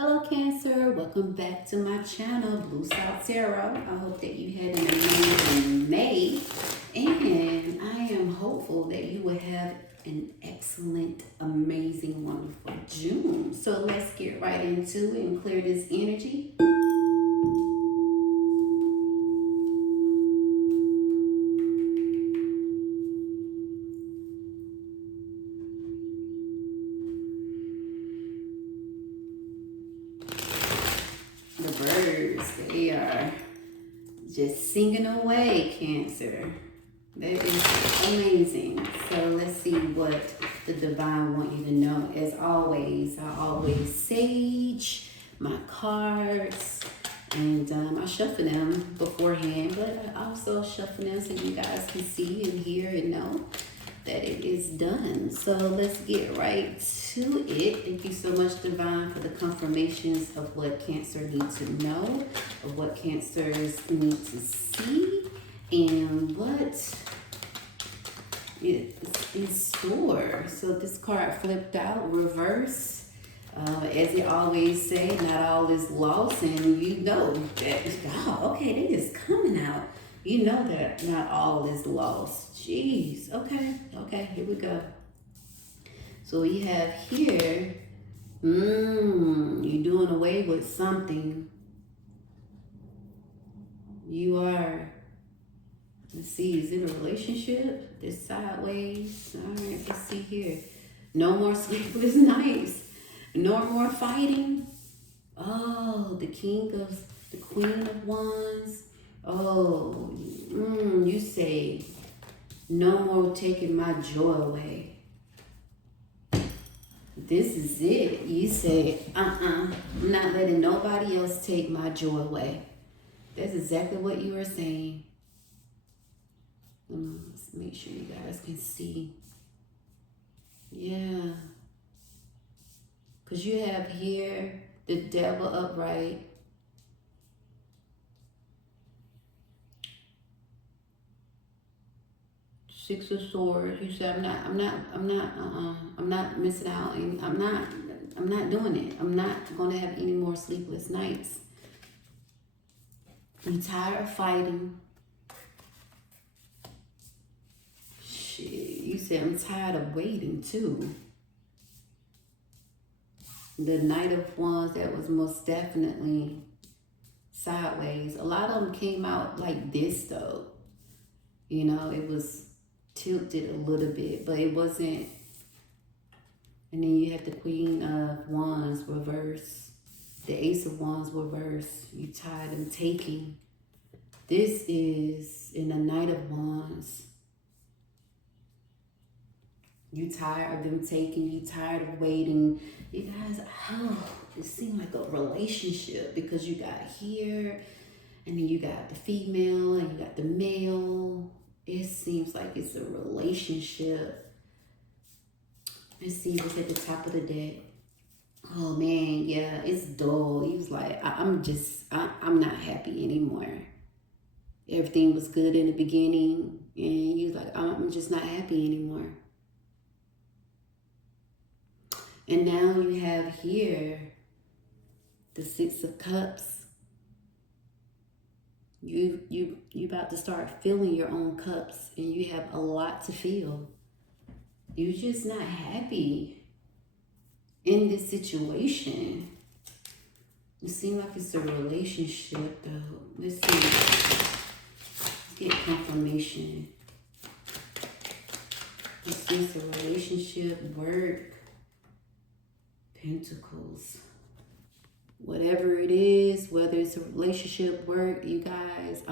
Hello Cancer, welcome back to my channel, Blue South Tarot. I hope that you had an amazing May, and I am hopeful that you will have an excellent, amazing, wonderful June. So let's get right into it and clear this energy. The birds, they are just singing away, Cancer. That is amazing. So let's see what the divine want you to know. As always, I always sage my cards, and I shuffle them beforehand, but I also shuffle them so you guys can see and hear and know that it is done. So let's get right to it. Thank you so much, Divine, for the confirmations of what Cancer needs to know, of what Cancers need to see, and what is in store. So this card flipped out, reverse. As you always say, not all is lost, and you know that, oh, okay, they is coming out. You know that not all is lost. Jeez. Okay, here we go. So we have here, you're doing away with something. You are, let's see, is it a relationship? This sideways. All right, let's see here. No more sleepless nights. No more fighting. Oh, the Queen of Wands. Oh, you say, no more taking my joy away. This is it. You say, I'm not letting nobody else take my joy away. That's exactly what you were saying. Let's make sure you guys can see. Yeah. Because you have here the devil upright. Six of Swords. You said I'm not missing out, and I'm not doing it. I'm not gonna have any more sleepless nights. I'm tired of fighting. Shit, you said I'm tired of waiting too. The Knight of Wands, that was most definitely sideways. A lot of them came out like this though. You know, it was tilted a little bit, but it wasn't. And then you have the Queen of Wands reverse, the Ace of Wands reverse. You tired of taking. This is in the Knight of Wands. You tired of them taking. You tired of waiting. You guys, it seemed like a relationship because you got here, and then you got the female, and you got the male. It seems like it's a relationship. Let's see what's at the top of the deck. Oh man, yeah, it's dull. He was like, I'm not happy anymore. Everything was good in the beginning, and he was like, I'm just not happy anymore. And now you have here the Six of Cups. You about to start filling your own cups, and you have a lot to fill. You're just not happy in this situation. It seems like it's a relationship though. Let's see. Let's get confirmation. Let's see, it's a relationship, work, Pentacles. Whatever it is, whether it's a relationship, work, you guys,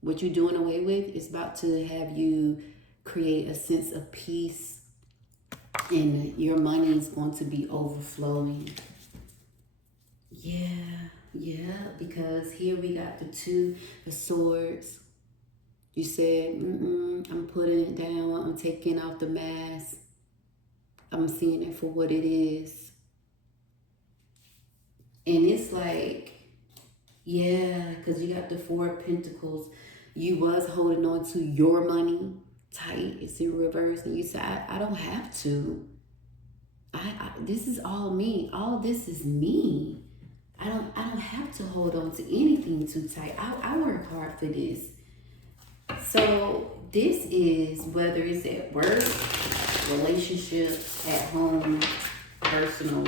what you're doing away with is about to have you create a sense of peace, and your money is going to be overflowing. Yeah, because here we got the Two of Swords. You said, I'm putting it down, I'm taking off the mask. I'm seeing it for what it is. And it's like, yeah, because you got the Four of Pentacles. You was holding on to your money tight. It's in reverse. And you said, I don't have to. this is all me. All this is me. I don't have to hold on to anything too tight. I work hard for this. So this is whether it's at work, relationships, at home, personal.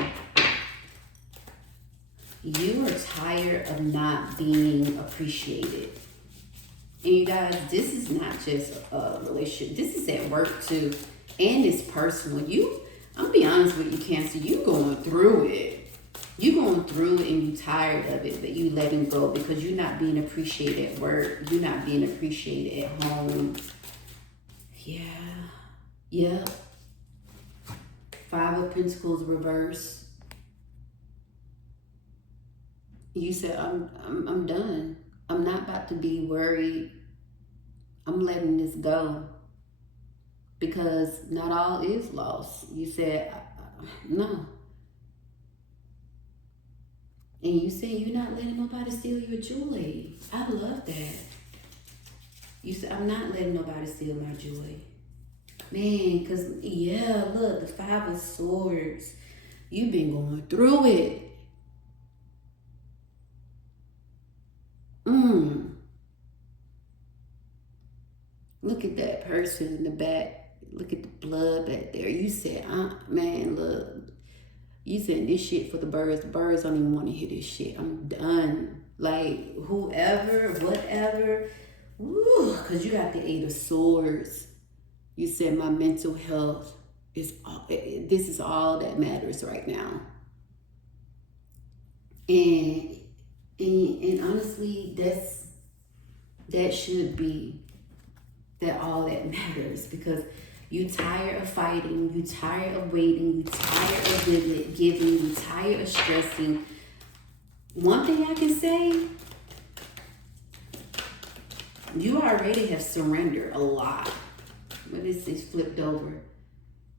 You are tired of not being appreciated. And you guys, this is not just a relationship. This is at work too. And it's personal. I'm gonna be honest with you, Cancer, you going through it. You going through it and you tired of it, but you letting go because you're not being appreciated at work. You're not being appreciated at home. Yeah. Five of Pentacles reverse. You said, I'm done. I'm not about to be worried. I'm letting this go. Because not all is lost. You said, no. And you said you're not letting nobody steal your joy. I love that. You said, I'm not letting nobody steal my joy. Man, because, yeah, look, the Five of Swords. You've been going through it. Look at that person in the back. Look at the blood back there. You said, man, look. You said this shit for the birds. The birds don't even want to hear this shit. I'm done. Like, whoever, whatever. Woo, because you got the Eight of Swords. You said my mental health is this is all that matters right now. And honestly, that should be that all that matters, because you tired of fighting, you tired of waiting, you tired of giving, you tired of stressing. One thing I can say, you already have surrendered a lot. What is this flipped over?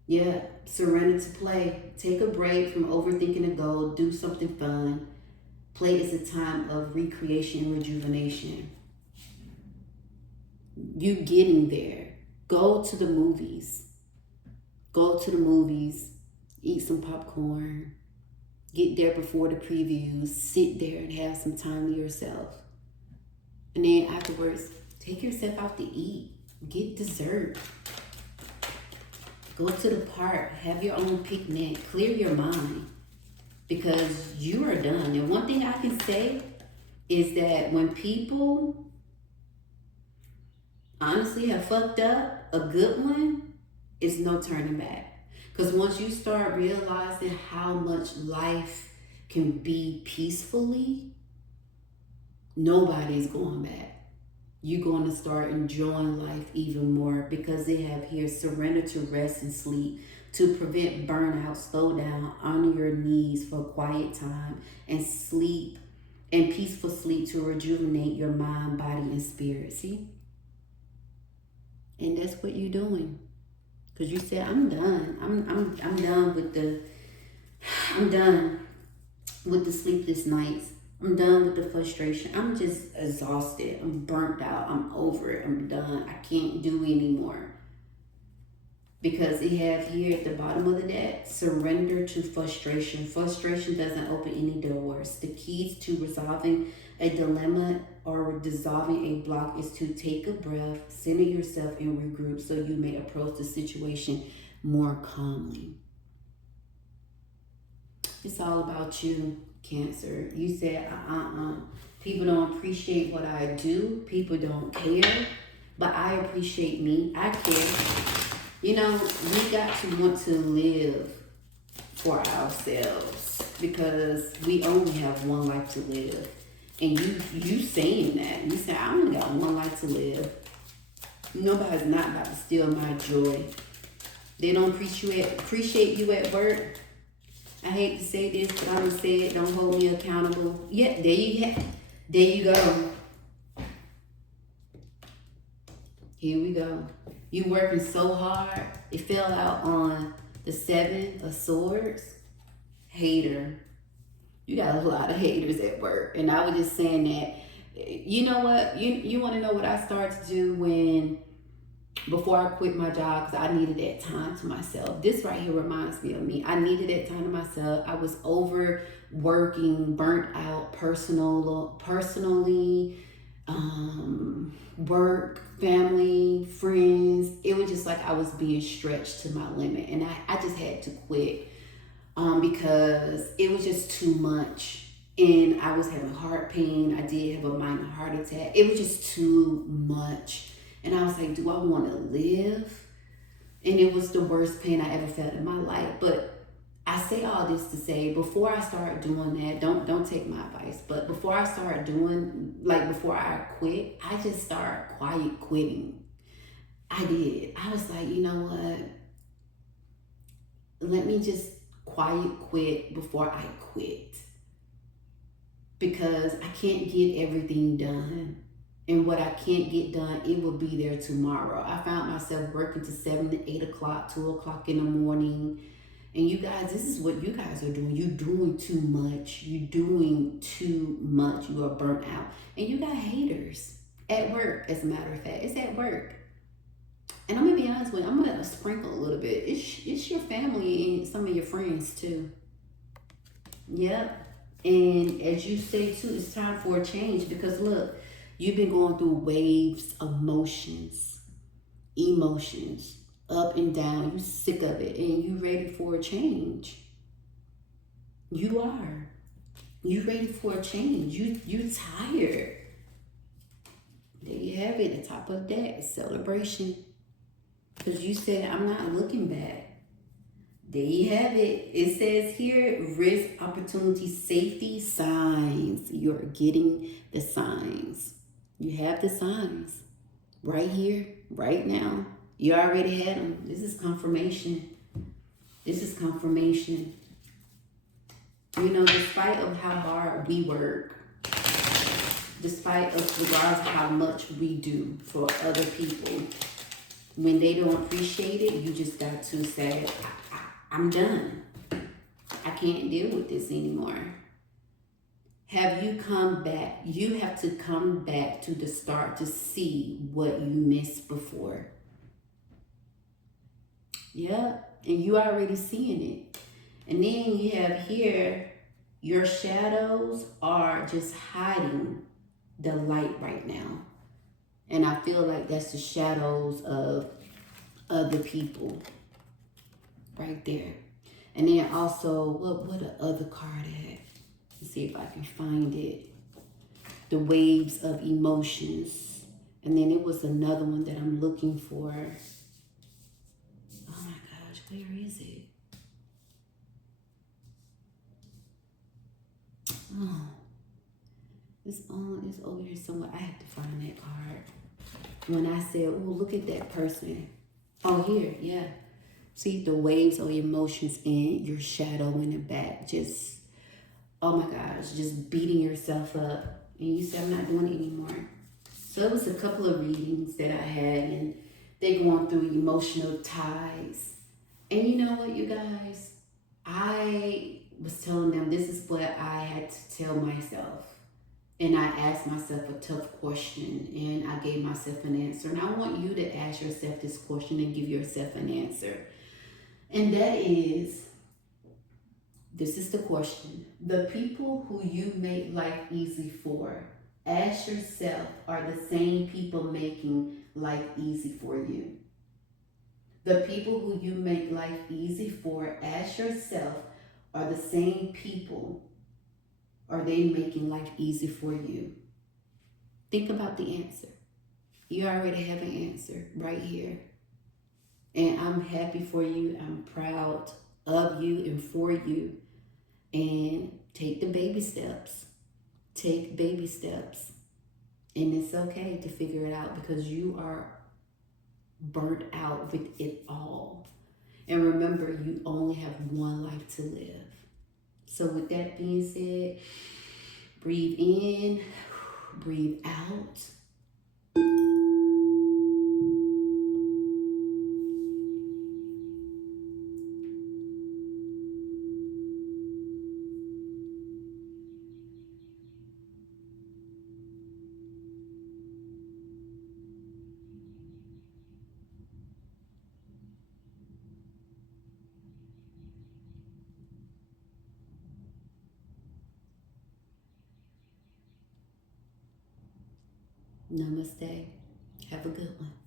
Yeah, surrender to play. Take a break from overthinking a goal. Do something fun. Play is a time of recreation and rejuvenation. You getting there. Go to the movies. Go to the movies. Eat some popcorn. Get there before the previews. Sit there and have some time to yourself. And then afterwards, take yourself out to eat. Get dessert. Go to the park. Have your own picnic. Clear your mind. Because you are done. And one thing I can say is that when people honestly have fucked up, a good one is no turning back. Because once you start realizing how much life can be peacefully, nobody's going back. You're going to start enjoying life even more, because they have here surrender to rest and sleep to prevent burnout, slow down, honor your needs for quiet time, and sleep and peaceful sleep to rejuvenate your mind, body, and spirit. See? And that's what you're doing. Because you said, I'm done. I'm done with the sleepless nights. I'm done with the frustration. I'm just exhausted. I'm burnt out. I'm over it. I'm done. I can't do anymore. Because it have here at the bottom of the deck, surrender to frustration. Frustration doesn't open any doors. The keys to resolving a dilemma or dissolving a block is to take a breath, center yourself, and regroup so you may approach the situation more calmly. It's all about you, Cancer. You said, people don't appreciate what I do. People don't care. But I appreciate me. I care. You know, we got to want to live for ourselves, because we only have one life to live. And you saying that. You say, I only got one life to live. Nobody's not about to steal my joy. They don't appreciate you at work. I hate to say this, but I'm going to say it. Don't hold me accountable. Yeah, there you go. Here we go. You working so hard. It fell out on the Seven of Swords. Hater. You got a lot of haters at work. And I was just saying that, you know what? You want to know what I started to do when before I quit my job, because I needed that time to myself. This right here reminds me of me. I needed that time to myself. I was overworking, burnt out, personally, work, family, friends. It was just like I was being stretched to my limit, and I just had to quit because it was just too much. And I was having heart pain. I did have a minor heart attack. It was just too much. And I was like, do I want to live? And it was the worst pain I ever felt in my life. But I say all this to say, before I start doing that, don't take my advice, but before I start doing, like before I quit, I just start quiet quitting. I did. I was like, you know what? Let me just quiet quit before I quit. Because I can't get everything done. And what I can't get done, it will be there tomorrow. I found myself working to 7 to 8 o'clock, 2 o'clock in the morning. And you guys, this is what you guys are doing. You're doing too much. You're doing too much. You are burnt out. And you got haters at work, as a matter of fact. It's at work. And I'm going to be honest with you, I'm going to sprinkle a little bit. It's your family and some of your friends too. Yep. And as you say too, it's time for a change, because look, you've been going through waves of emotions, up and down. You sick of it and you ready for a change. You are. You ready for a change. You tired. There you have it, the top of that celebration. Because you said, I'm not looking back. There you have it. It says here, risk, opportunity, safety, signs. You're getting the signs. You have the signs right here, right now. You already had them. This is confirmation. This is confirmation. You know, despite of how hard we work, despite of regardless of how much we do for other people, when they don't appreciate it, you just got to say, I'm done. I can't deal with this anymore. Have you come back? You have to come back to the start to see what you missed before. Yeah, and you already seeing it. And then you have here, your shadows are just hiding the light right now. And I feel like that's the shadows of other people right there. And then also, what the other card at? Let's see if I can find it. The waves of emotions. And then it was another one that I'm looking for. Oh my gosh, where is it? Oh, it's over here somewhere. I have to find that card. When I said, oh, look at that person. Oh, here, yeah. See the waves of emotions and your shadow in the back. Just, oh my gosh, just beating yourself up. And you said, I'm not doing it anymore. So it was a couple of readings that I had, and they going through emotional ties. And you know what, you guys? I was telling them this is what I had to tell myself. And I asked myself a tough question, and I gave myself an answer. And I want you to ask yourself this question and give yourself an answer. And that is, this is the question. The people who you make life easy for, ask yourself, are the same people making life easy for you? The people who you make life easy for, ask yourself, are the same people, are they making life easy for you? Think about the answer. You already have an answer right here. And I'm happy for you. I'm proud of you and for you. And take the baby steps. Take baby steps. And it's okay to figure it out, because you are burnt out with it all. And remember, you only have one life to live. So with that being said, breathe in, breathe out. Namaste. Have a good one.